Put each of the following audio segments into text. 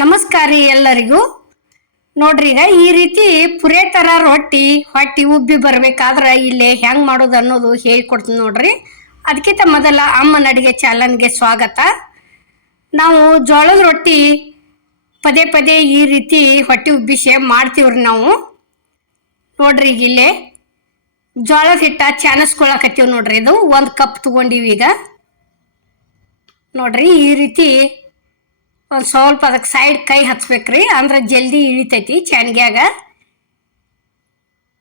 ನಮಸ್ಕಾರ ರೀ ಎಲ್ಲರಿಗೂ. ನೋಡ್ರಿ ಈಗ ಈ ರೀತಿ ಪುರೇ ಥರ ರೊಟ್ಟಿ, ಹೊಟ್ಟಿ ಉಬ್ಬಿ ಬರ್ಬೇಕಾದ್ರೆ ಇಲ್ಲಿ ಹೆಂಗ್ ಮಾಡೋದು ಅನ್ನೋದು ಹೇಳ್ಕೊಡ್ತೀನಿ ನೋಡ್ರಿ. ಅದಕ್ಕಿಂತ ಮೊದಲ ಅಮ್ಮನ ಅಡಿಗೆ ಚಾಲನ್ಗೆ ಸ್ವಾಗತ. ನಾವು ಜೋಳದ ರೊಟ್ಟಿ ಪದೇ ಪದೇ ಈ ರೀತಿ ಹೊಟ್ಟಿ ಉಬ್ಬಿಸಿ ಮಾಡ್ತೀವ್ರಿ ನಾವು. ನೋಡ್ರಿ ಈಗ ಇಲ್ಲೇ ಜೋಳದ ಹಿಟ್ಟ ಚಾನಸ್ಕೊಳಕತ್ತೀವಿ ನೋಡ್ರಿ ಇದು. ಒಂದು ಕಪ್ ತಗೊಂಡಿವಿ ಈಗ ನೋಡ್ರಿ ಈ ರೀತಿ ಒಂದು ಸ್ವಲ್ಪ ಅದಕ್ಕೆ ಸೈಡ್ ಕೈ ಹಚ್ಬೇಕ್ರಿ. ಅಂದ್ರೆ ಜಲ್ದಿ ಇಳಿತೈತಿ ಚಾನ್ಗ್ಯಾಗ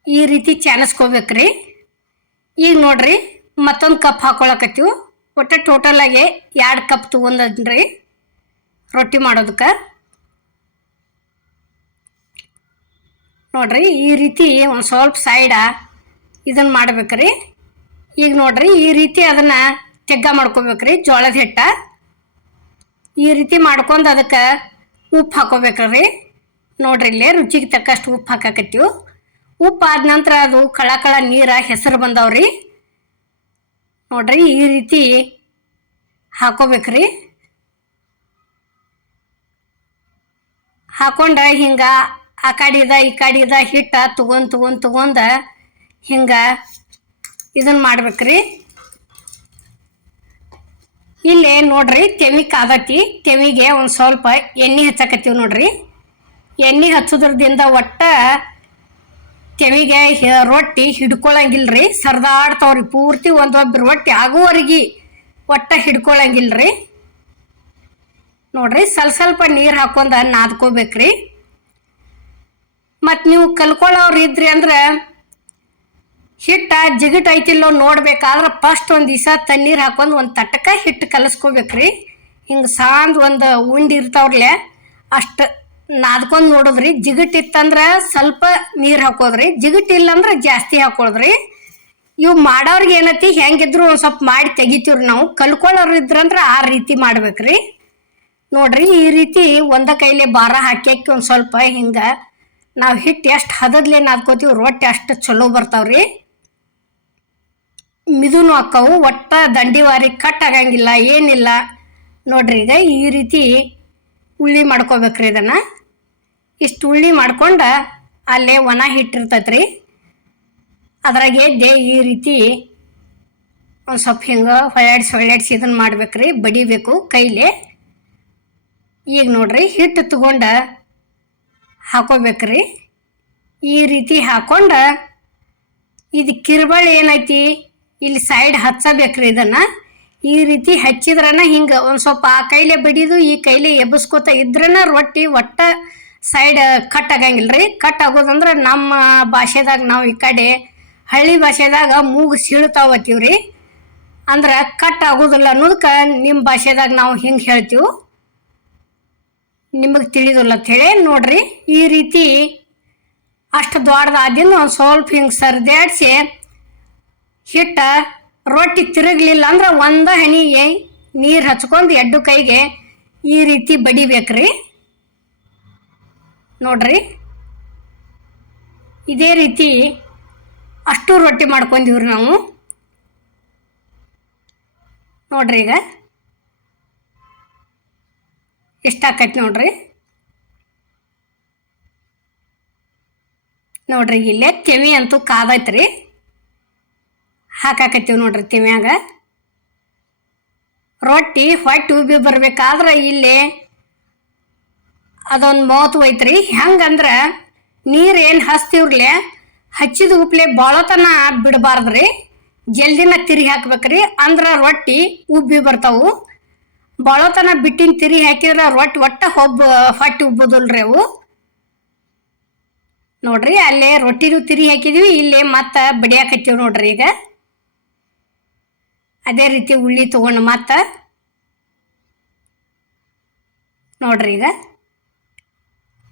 ಈ ರೀತಿ ಚಾನಸ್ಕೋಬೇಕ್ರಿ. ಈಗ ನೋಡ್ರಿ, ಮತ್ತೊಂದು ಕಪ್ ಹಾಕೊಳಕತ್ತೀವಿ. ಒಟ್ಟು ಟೋಟಲಾಗಿ ಎರಡು ಕಪ್ ತೊಗೊಂಡ್ರಿ ರೊಟ್ಟಿ ಮಾಡೋದಕ್ಕೆ. ನೋಡ್ರಿ, ಈ ರೀತಿ ಒಂದು ಸ್ವಲ್ಪ ಸೈಡ ಇದನ್ನು ಮಾಡ್ಬೇಕ್ರಿ. ಈಗ ನೋಡ್ರಿ, ಈ ರೀತಿ ಅದನ್ನು ತೆಗ್ಗ ಮಾಡ್ಕೋಬೇಕ್ರಿ, ಜೋಳದ ಹಿಟ್ಟ. ಈ ರೀತಿ ಮಾಡ್ಕೊಂಡು ಅದಕ್ಕೆ ಉಪ್ಪು ಹಾಕೋಬೇಕ್ರಿ. ನೋಡ್ರಿ ಇಲ್ಲೇ ರುಚಿಗೆ ತಕ್ಕಷ್ಟು ಉಪ್ಪು ಹಾಕಾಕತ್ತೀವಿ. ಉಪ್ಪು ಆದ ನಂತರ ಅದು ಕಳ ಕಳ ನೀರ ಹೆಸರು ಬಂದವ್ರಿ. ನೋಡ್ರಿ ಈ ರೀತಿ ಹಾಕೋಬೇಕ್ರಿ. ಹಾಕೊಂಡ ಹಿಂಗೆ ಆ ಕಡಿದ ಈ ಕಡಿದ ಹಿಟ್ಟ ತಗೊಂಡ್ ತಗೊಂಡ್ ತಗೊಂಡ ಹಿಂಗ ಇದನ್ನ ಮಾಡ್ಬೇಕ್ರಿ. ಇಲ್ಲಿ ನೋಡ್ರಿ ತೆವಿ ಕಾದತಿ ತೆವಿಗೆ ಒಂದು ಸ್ವಲ್ಪ ಎಣ್ಣೆ ಹಚ್ಚಕತ್ತೀವಿ ನೋಡ್ರಿ. ಎಣ್ಣೆ ಹಚ್ಚೋದ್ರದಿಂದ ಒಟ್ಟ ಹಿ- ರೊಟ್ಟಿ ಹಿಡ್ಕೊಳಂಗಿಲ್ರಿ, ಸರ್ದಾಡ್ತಾವ್ರಿ, ಪೂರ್ತಿ ಒಂದೊಬ್ಬರು ರೊಟ್ಟಿ ಆಗುವವರೆಗೆ ಒಟ್ಟ ಹಿಡ್ಕೊಳಂಗಿಲ್ರಿ. ನೋಡ್ರಿ, ಸ್ವಲ್ಪ ಸ್ವಲ್ಪ ನೀರು ಹಾಕೊಂಡ ನಾದ್ಕೋಬೇಕ್ರಿ. ಮತ್ತು ನೀವು ಕಲ್ಕೊಳ್ಳೋರು ಇದ್ರಿ ಅಂದ್ರೆ ಹಿಟ್ಟ ಜಿಗಟ್ ಐತಿಲ್ಲೋ ನೋಡ್ಬೇಕಾದ್ರೆ ಫಸ್ಟ್ ಒಂದು ದಿವಸ ತಣ್ಣೀರು ಹಾಕೊಂಡು ಒಂದು ತಟ್ಟಕ ಹಿಟ್ಟು ಕಲಸ್ಕೋಬೇಕ್ರಿ. ಹಿಂಗೆ ಸಾಂದ್ ಒಂದು ಉಂಡಿ ಇರ್ತಾವ್ರಲೆ, ಅಷ್ಟು ನಾದ್ಕೊಂಡು ನೋಡೋದ್ರಿ. ಜಿಗಟ್ ಇತ್ತಂದ್ರೆ ಸ್ವಲ್ಪ ನೀರು ಹಾಕೋದ್ರಿ. ಜಿಗಟ್ ಇಲ್ಲಂದ್ರೆ ಜಾಸ್ತಿ ಹಾಕೋದ್ರಿ ಇವು ಮಾಡೋರ್ಗೆ ಏನತಿ, ಹೆಂಗಿದ್ರು ಒಂದು ಸ್ವಲ್ಪ ಮಾಡಿ ತೆಗಿತೀವ್ರಿ ನಾವು. ಕಲ್ಕೊಳ್ಳೋರು ಇದ್ರಂದ್ರೆ ಆ ರೀತಿ ಮಾಡ್ಬೇಕ್ರಿ. ನೋಡ್ರಿ, ಈ ರೀತಿ ಒಂದ ಕೈಲಿ ಭಾರ ಹಾಕಿ ಒಂದ್ ಒಂದು ಸ್ವಲ್ಪ ಹಿಂಗೆ ನಾವು ಹಿಟ್ಟು ಎಷ್ಟು ಹದದ್ಲೆ ನಾದ್ಕೋತೀವಿ, ರೊಟ್ಟಿ ಅಷ್ಟು ಚಲೋ ಬರ್ತಾವ್ರಿ. ಮಿದುನು ಅಕ್ಕವು ಒಟ್ಟ ದಂಡಿವಾರಿ ಕಟ್ ಆಗಂಗಿಲ್ಲ, ಏನಿಲ್ಲ. ನೋಡ್ರಿ ಈಗ ಈ ರೀತಿ ಉಳ್ಳಿ ಮಾಡ್ಕೋಬೇಕ್ರಿ ಇದನ್ನು. ಇಷ್ಟು ಉಳ್ಳಿ ಮಾಡ್ಕೊಂಡು ಅಲ್ಲೇ ಒಣ ಹಿಟ್ಟಿರ್ತೈತ್ರಿ. ಅದ್ರಾಗೆ ಎದ್ದೆ ಈ ರೀತಿ ಒಂದು ಸ್ವಲ್ಪ ಹಿಂಗೆ ಹೊಳ್ಳಾಡ್ಸಿ ಹೊಳ್ಳಾಡ್ಸಿ ಇದನ್ನು ಮಾಡ್ಬೇಕ್ರಿ, ಬಡಿಬೇಕು ಕೈಲಿ. ಈಗ ನೋಡ್ರಿ ಹಿಟ್ಟು ತಗೊಂಡ ಹಾಕೋಬೇಕ್ರಿ. ಈ ರೀತಿ ಹಾಕೊಂಡ ಇದು ಕಿರ್ಬಾಳಿ ಏನೈತಿ? ಇಲ್ಲಿ ಸೈಡ್ ಹಚ್ಚಬೇಕ್ರಿ ಇದನ್ನ. ಈ ರೀತಿ ಹಚ್ಚಿದ್ರನ ಹಿಂಗೆ ಒಂದು ಸ್ವಲ್ಪ ಆ ಕೈಲೇ ಬಡಿದು ಈ ಕೈಲೇ ಎಬ್ಬಿಸ್ಕೊತ ಇದ್ರನ ರೊಟ್ಟಿ ಒಟ್ಟ ಸೈಡ್ ಕಟ್ ಆಗಂಗಿಲ್ರಿ. ಕಟ್ ಆಗೋದಂದ್ರೆ ನಮ್ಮ ಭಾಷೆದಾಗ ನಾವು ಈ ಕಡೆ ಹಳ್ಳಿ ಭಾಷೆದಾಗ ಮೂಗು ಸೀಳ್ತಾವತ್ತೀವ್ರಿ. ಅಂದ್ರೆ ಕಟ್ ಆಗೋದಿಲ್ಲ ಅನ್ನೋದಕ್ಕೆ ನಿಮ್ಮ ಭಾಷೆದಾಗ ನಾವು ಹಿಂಗೆ ಹೇಳ್ತೀವಿ. ನಿಮಗೆ ತಿಳಿದಿಲ್ಲ ಹೇಳಿ ನೋಡ್ರಿ. ಈ ರೀತಿ ಅಷ್ಟು ದೊಡ್ಡದಾದಿಂದ ಒಂದು ಸ್ವಲ್ಪ ಹಿಂಗೆ ಸರ್ದಾಡ್ಸಿ ಹಿಟ್ಟ ರೊಟ್ಟಿ ತಿರುಗಲಿಲ್ಲ ಅಂದ್ರೆ ಒಂದ ಹನಿಗೆ ನೀರು ಹಚ್ಕೊಂಡು ಎಡ್ಡು ಕೈಗೆ ಈ ರೀತಿ ಬಡಿಬೇಕ್ರಿ. ನೋಡ್ರಿ. ಇದೇ ರೀತಿ ಅಷ್ಟು ರೊಟ್ಟಿ ಮಾಡ್ಕೊಂಡಿವ್ರಿ ನಾವು. ನೋಡ್ರಿ ಈಗ. ಎಷ್ಟಾಕೈತಿ ನೋಡ್ರಿ. ನೋಡ್ರಿ ಇಲ್ಲೇ ಕೆವಿ ಅಂತೂ ಕಾದೈತ್ರಿ. ಹಾಕಾಕತ್ತೀವಿ ನೋಡ್ರಿ ತಿಮ್ಯಾಗ. ರೊಟ್ಟಿ ಹೊಟ್ಟೆ ಉಬ್ಬಿ ಬರ್ಬೇಕಾದ್ರೆ ಇಲ್ಲಿ ಅದೊಂದು ಮೌತ್ ಹೋಯ್ತ್ರಿ. ಹೆಂಗಂದ್ರೆ ನೀರು ಏನು ಹಚ್ತೀವ್ರಲೆ ಹಚ್ಚಿದ ಉಪ್ಲೆ ಬಾಳತನ ಬಿಡಬಾರ್ದ್ರಿ. ಜಲ್ದಿನ ತಿರುಗಿ ಹಾಕ್ಬೇಕ್ರಿ, ಅಂದ್ರೆ ರೊಟ್ಟಿ ಉಬ್ಬಿ ಬರ್ತಾವು. ಬಾಳತನ ಬಿಟ್ಟಿನ ತಿರುಗಿ ಹಾಕಿದ್ರೆ ರೊಟ್ಟಿ ಒಟ್ಟ ಹೊಬ್ಬ, ಹೊಟ್ಟೆ ಉಬ್ಬೋದಲ್ರಿ ಅವು. ನೋಡ್ರಿ ಅಲ್ಲೇ ರೊಟ್ಟಿದು ತಿರುಗಿ ಹಾಕಿದ್ವಿ, ಇಲ್ಲೇ ಮತ್ತೆ ಬಡಿಯಾಕತ್ತೀವಿ ನೋಡ್ರಿ ಈಗ. ಅದೇ ರೀತಿ ಉಳ್ಳಿ ತೊಗೊಂಡು ಮತ್ತೆ ನೋಡ್ರಿ ಈಗ.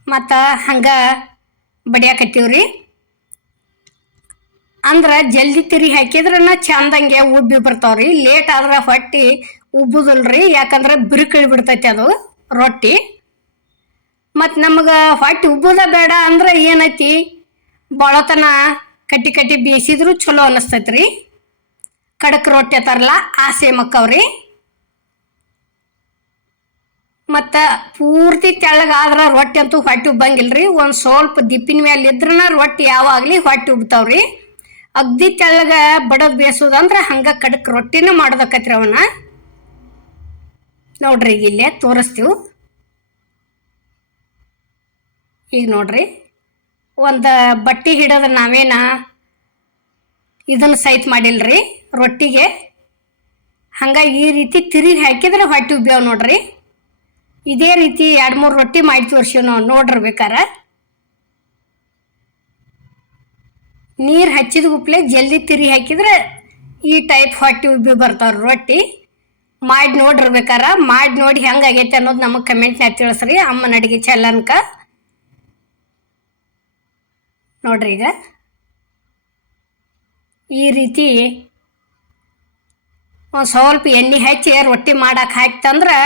ಮತ್ತು ಹಂಗೆ ಬಡಿಯಾಕತ್ತೀವ್ರಿ. ಅಂದ್ರೆ ಜಲ್ದಿ ತಿರಿ ಹಾಕಿದ್ರನ ಚಂದಂಗೆ ಉಬ್ಬಿ ಬರ್ತಾವ್ರಿ ಲೇಟ್ ಆದ್ರೆ ಹೊಟ್ಟಿ ಉಬ್ಬುದಿಲ್ರಿ. ಯಾಕಂದ್ರೆ ಬಿರುಕಿಳಿ ಬಿಡ್ತೈತಿ ಅದು ರೊಟ್ಟಿ. ಮತ್ತು ನಮಗೆ ಹೊಟ್ಟೆ ಉಬ್ಬುದ ಬೇಡ ಅಂದ್ರೆ ಏನೈತಿ? ಭಾಳತನ ಕಟ್ಟಿ ಕಟ್ಟಿ ಬೇಯಿಸಿದ್ರು ಚಲೋ ಅನ್ನಿಸ್ತೈತ್ರಿ ಖಡಕ್ ರೊಟ್ಟಿ ಅತ್ತಾರಲ್ಲ ಆ ಸೇಮ್ ಅಕ್ಕವ್ರಿ. ಮತ್ತು ಪೂರ್ತಿ ತೆಳ್ಳಗಾದ್ರೆ ರೊಟ್ಟಿ ಅಂತೂ ಹೊಟ್ಟೆ ಉಬ್ಬಂಗಿಲ್ರಿ. ಒಂದು ಸ್ವಲ್ಪ ದಿಪ್ಪಿನ ಮೇಲೆ ಇದ್ರನ ರೊಟ್ಟಿ ಯಾವಾಗಲಿ ಹೊಟ್ಟೆ ಉಬ್ತಾವ್ರಿ. ಅಗ್ದಿ ತೆಳ್ಳಗ ಬಡದ್ ಬೇಸೋದಂದ್ರೆ ಹಂಗೆ ಕಡಕ್ ರೊಟ್ಟಿನ ಮಾಡೋದಕ್ಕತ್ರಿ ಅವನ್ನ ನೋಡ್ರಿ ಈಗ ಇಲ್ಲೇ ತೋರಿಸ್ತೀವಿ. ಈಗ ನೋಡ್ರಿ, ಒಂದು ಬಟ್ಟೆ ಹಿಡೋದು ನಾವೇನ ಇದನ್ನು ಸಹಿತ ಮಾಡಿಲ್ರಿ, ರೊಟ್ಟಿಗೆ. ಹಂಗಾಗಿ ಈ ರೀತಿ ತಿರುಗಿ ಹಾಕಿದ್ರೆ ಹೊಟ್ಟೆ ಉಬ್ಬ್ಯಾವ ನೋಡ್ರಿ. ಇದೇ ರೀತಿ ಎರಡು ಮೂರು ರೊಟ್ಟಿ ಮಾಡಿ ತೋರ್ಸಿವ್ ನಾವು ನೋಡಿರ್ಬೇಕಾರ ನೀರು ಹಚ್ಚಿದ ಗುಪ್ಲೆ ಜಲ್ದಿ ತಿರಿ ಹಾಕಿದ್ರೆ ಈ ಟೈಪ್ ಹೊಟ್ಟೆ ಉಬ್ಬಿ ಬರ್ತಾವ್ರಿ ರೊಟ್ಟಿ. ಮಾಡಿ ನೋಡಿರ್ಬೇಕಾರ ಮಾಡಿ ನೋಡಿ ಹೆಂಗೆ ಆಗೈತೆ ಅನ್ನೋದು ನಮಗೆ ಕಮೆಂಟ್ನಾಗ ತಿಳಿಸ್ರಿ, ಅಮ್ಮನ ಅಡುಗೆ ಚಲ್ಲನ್ಕ ನೋಡ್ರಿ ಈಗ. ಈ ರೀತಿ ಸ್ವಲ್ಪ ಎಣ್ಣೆ ಹಚ್ಚಿ ರೊಟ್ಟಿ ಮಾಡಕ್ಕೆ ಹಾಕ್ತಂದ್ರೆ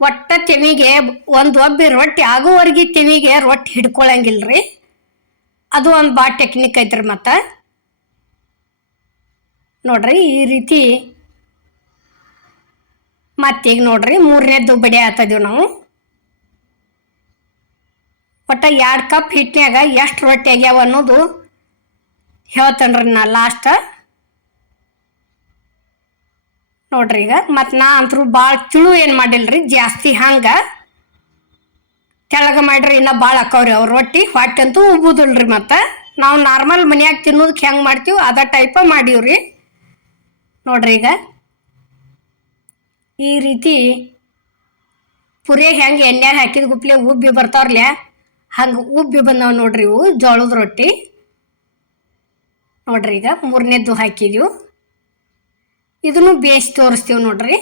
ಒಟ್ಟ ತೆಮಿಗೆ ಒಂದು ಒಬ್ಬಿ ರೊಟ್ಟಿ ಆಗೋವರೆಗೆ ತೆಮಿಗೆ ರೊಟ್ಟಿ ಹಿಡ್ಕೊಳಂಗಿಲ್ಲ ರೀ ಅದು ಒಂದು ಭಾಳ ಟೆಕ್ನಿಕ್ ಐತ್ರಿ ಮತ್ತು. ನೋಡ್ರಿ ಈ ರೀತಿ ಮತ್ತೀಗ ನೋಡ್ರಿ ಮೂರನೇದು ಬಡಿ ಆತದೀವಿ ನಾವು. ಒಟ್ಟ ಎರಡು ಕಪ್ ಹಿಟ್ಟಿನಾಗ ಎಷ್ಟು ರೊಟ್ಟಿ ಆಗ್ಯಾವ ಅನ್ನೋದು ಹೇಳ್ತೇನ್ರಿ ನಾ ಲಾಸ್ಟ ನೋಡ್ರಿ ಈಗ, ಮತ್ತು ನಾ ಅಂತರೂ ಭಾಳ ತಿಳು ಏನು ಮಾಡಿಲ್ರಿ, ಜಾಸ್ತಿ ಹಂಗೆ. ಕೆಳಗೆ ಮಾಡಿರಿ, ಇನ್ನೂ ಭಾಳ ಅಕ್ಕವ್ರಿ ಅವ್ರ ರೊಟ್ಟಿ, ಹೊಟ್ಟೆ ಅಂತೂ ಉಬ್ಬುದಿಲ್ರಿ ಮತ್ತು. ನಾವು ನಾರ್ಮಲ್ ಮನ್ಯಾಗ ತಿನ್ನೋದಕ್ಕೆ ಹೆಂಗೆ ಮಾಡ್ತೀವಿ, ಅದ ಟೈಪ ಮಾಡೀವ್ರಿ. ನೋಡ್ರಿ ಈಗ. ಈ ರೀತಿ ಪುರಿಯಾಗ ಹೆಂಗೆ ಎಣ್ಣೆ ಹಾಕಿದ ಗುಪ್ಲೆ ಉಬ್ಬಿ ಬರ್ತಾವ್ರಲ್ಯ, ಹಂಗೆ ಉಬ್ಬಿ ಬಂದಾವ ನೋಡ್ರಿ ಇವು ಜೋಳದ ರೊಟ್ಟಿ. ನೋಡ್ರಿ ಈಗ ಮೂರನೇದ್ದು ಹಾಕಿದೀವಿ. ಇದನ್ನು ಬೇಯಿಸಿ ತೋರಿಸ್ತೀವಿ ನೋಡ್ರಿ.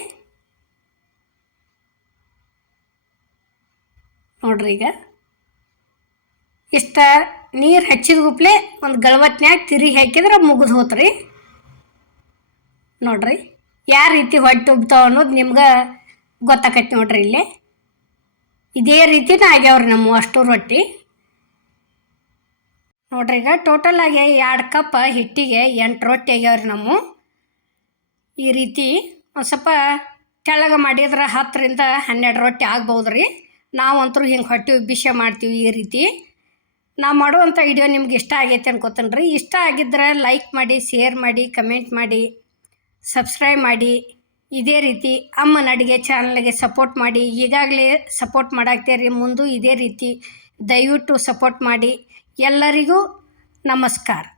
ನೋಡ್ರಿ ಈಗ. ಇಷ್ಟ ನೀರು ಹಚ್ಚಿದ ಗುಪ್ಲೆ ಒಂದು ಗಳವತ್ನ್ಯಾಗ ತಿರುಗಿ ಹಾಕಿದ್ರೆ ಮುಗಿದು ಹೋತ್ರಿ. ನೋಡ್ರಿ ಯಾವ ರೀತಿ ಹೊಟ್ಟೆ ಉಬ್ತಾವ ಅನ್ನೋದು ನಿಮ್ಗೆ ಗೊತ್ತಾಕೈತಿ ನೋಡ್ರಿ ಇಲ್ಲಿ. ಇದೇ ರೀತಿನೇ ಆಗ್ಯಾವ್ರಿ ನಮ್ಮ ಅಷ್ಟು ರೊಟ್ಟಿ ನೋಡ್ರಿ, ಈಗ ಟೋಟಲ್ ಆಗಿ ಎರಡು ಕಪ್ ಹಿಟ್ಟಿಗೆ ಎಂಟು ರೊಟ್ಟಿ ಆಗ್ಯಾವ್ರಿ ನಮ್ಮ. ಈ ರೀತಿ ಒಂದು ಸ್ವಲ್ಪ ತೆಳಗೆ ಮಾಡಿದ್ರೆ ಹತ್ತರಿಂದ ಹನ್ನೆರಡು ರೊಟ್ಟಿ ಆಗ್ಬೋದು ರೀ ನಾವಂತರೂ ಹಿಂಗೆ ಹೊಟ್ಟೆ ಉಬ್ಬಿಷೆ ಮಾಡ್ತೀವಿ ಈ ರೀತಿ. ನಾವು ಮಾಡುವಂಥ ವಿಡಿಯೋ ನಿಮ್ಗೆ ಇಷ್ಟ ಆಗೈತೆ ಅನ್ಕೋತೀನಿ ರೀ ಇಷ್ಟ ಆಗಿದ್ರೆ ಲೈಕ್ ಮಾಡಿ ಶೇರ್ ಮಾಡಿ ಕಮೆಂಟ್ ಮಾಡಿ ಸಬ್ಸ್ಕ್ರೈಬ್ ಮಾಡಿ. ಇದೇ ರೀತಿ ಅಮ್ಮನ ಅಡುಗೆ ಚಾನಲ್ಗೆ ಸಪೋರ್ಟ್ ಮಾಡಿ. ಈಗಾಗಲೇ ಸಪೋರ್ಟ್ ಮಾಡಾಕ್ತೀರಿ. ಮುಂದೂ ಇದೇ ರೀತಿ ದಯವಿಟ್ಟು ಸಪೋರ್ಟ್ ಮಾಡಿ. ಎಲ್ಲರಿಗೂ ನಮಸ್ಕಾರ.